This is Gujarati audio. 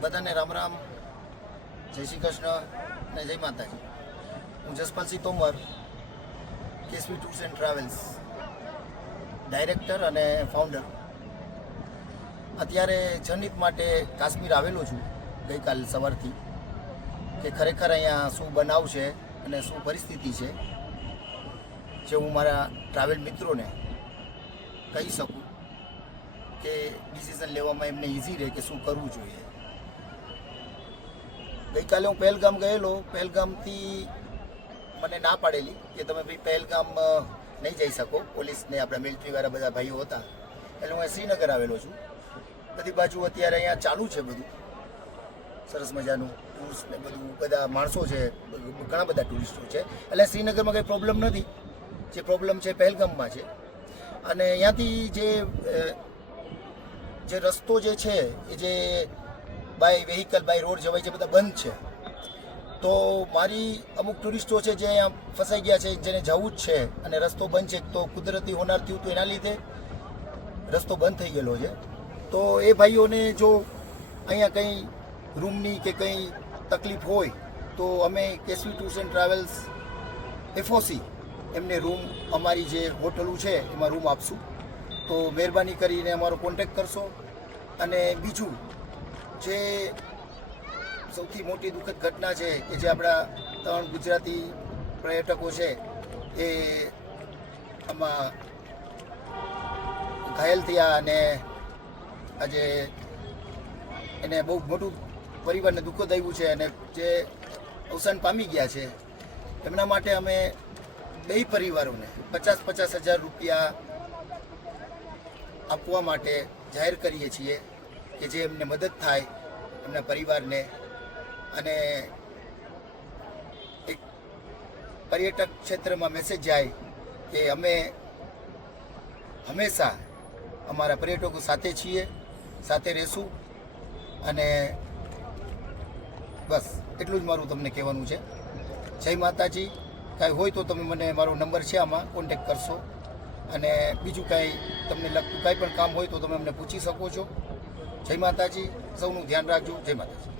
બધાને રામ રામ, જય શ્રી કૃષ્ણ અને જય માતાજી. હું Jaspalsingh Tomar, Kesvi tours and travels director અને ફાઉન્ડર. અત્યારે જનહિત માટે કાશ્મીર આવેલો છું ગઈકાલ સવારથી, કે ખરેખર અહીંયા શું બનાવ છે અને શું પરિસ્થિતિ છે, જે હું મારા ટ્રાવેલ મિત્રોને કહી શકું કે ડિસિઝન લેવામાં એમને ઇઝી રહે કે શું કરવું જોઈએ. ગઈકાલે હું પહેલગામ ગયેલો. પહેલગામથી મને ના પાડેલી કે તમે ભાઈ પહેલગામ નહીં જઈ શકો, પોલીસને આપણા મિલિટરીવાળા બધા ભાઈઓ હતા. એટલે હું શ્રીનગર આવેલો છું. બધી બાજુ અત્યારે અહીંયા ચાલુ છે બધું સરસ મજાનું ટૂર્સ ને બધું, બધા માણસો છે, ઘણા બધા ટુરિસ્ટો છે. એટલે શ્રીનગરમાં કંઈ પ્રોબ્લેમ નથી. જે પ્રોબ્લેમ છે પહેલગામમાં છે. અને અહીંયાથી જે રસ્તો જે છે એ જે બાય વ્હીકલ બાય રોડ જવાય છે બધા બંધ છે. તો મારી અમુક ટુરિસ્ટો છે જે અહીંયા ફસાઈ ગયા છે, જેને જવું જ છે અને રસ્તો બંધ છે, તો કુદરતી હોનાર થયું તો એના લીધે રસ્તો બંધ થઈ ગયેલો છે. તો એ ભાઈઓને જો અહીંયા કંઈ રૂમની કે કંઈ તકલીફ હોય તો અમે કેસવી ટૂર્સ એન્ડ ટ્રાવેલ્સ FOC એમને રૂમ, અમારી જે હોટલું છે એમાં રૂમ આપશું. તો મહેરબાની કરીને અમારો કોન્ટેક્ટ કરશો. અને બીજું, જે સૌથી મોટી દુઃખદ ઘટના છે કે જે આપણા 3 ગુજરાતી પર્યટકો છે એ આમાં ઘાયલ થયા અને આજે એને બહુ મોટું પરિવારને દુઃખદ આવ્યું છે અને જે અવસાન પામી ગયા છે, એમના માટે અમે 2 પરિવારોને 50,000 રૂપિયા આપવા માટે જાહેર કરીએ છીએ કે જે એમને મદદ થાય એમના પરિવારને. અને એક પર્યટક ક્ષેત્રમાં મેસેજ જાય કે અમે હંમેશા અમારા પર્યટકો સાથે છીએ, સાથે રહેશું. અને બસ એટલું જ મારું તમને કહેવાનું છે. જય માતાજી. કાંઈ હોય તો તમે મને, મારો નંબર છે આમાં, કોન્ટેક કરશો. અને બીજું કાંઈ તમને લગતું કાંઈ પણ કામ હોય તો તમે અમને પૂછી શકો છો. જય માતાજી. સૌનું ધ્યાન રાખજો. જય માતાજી.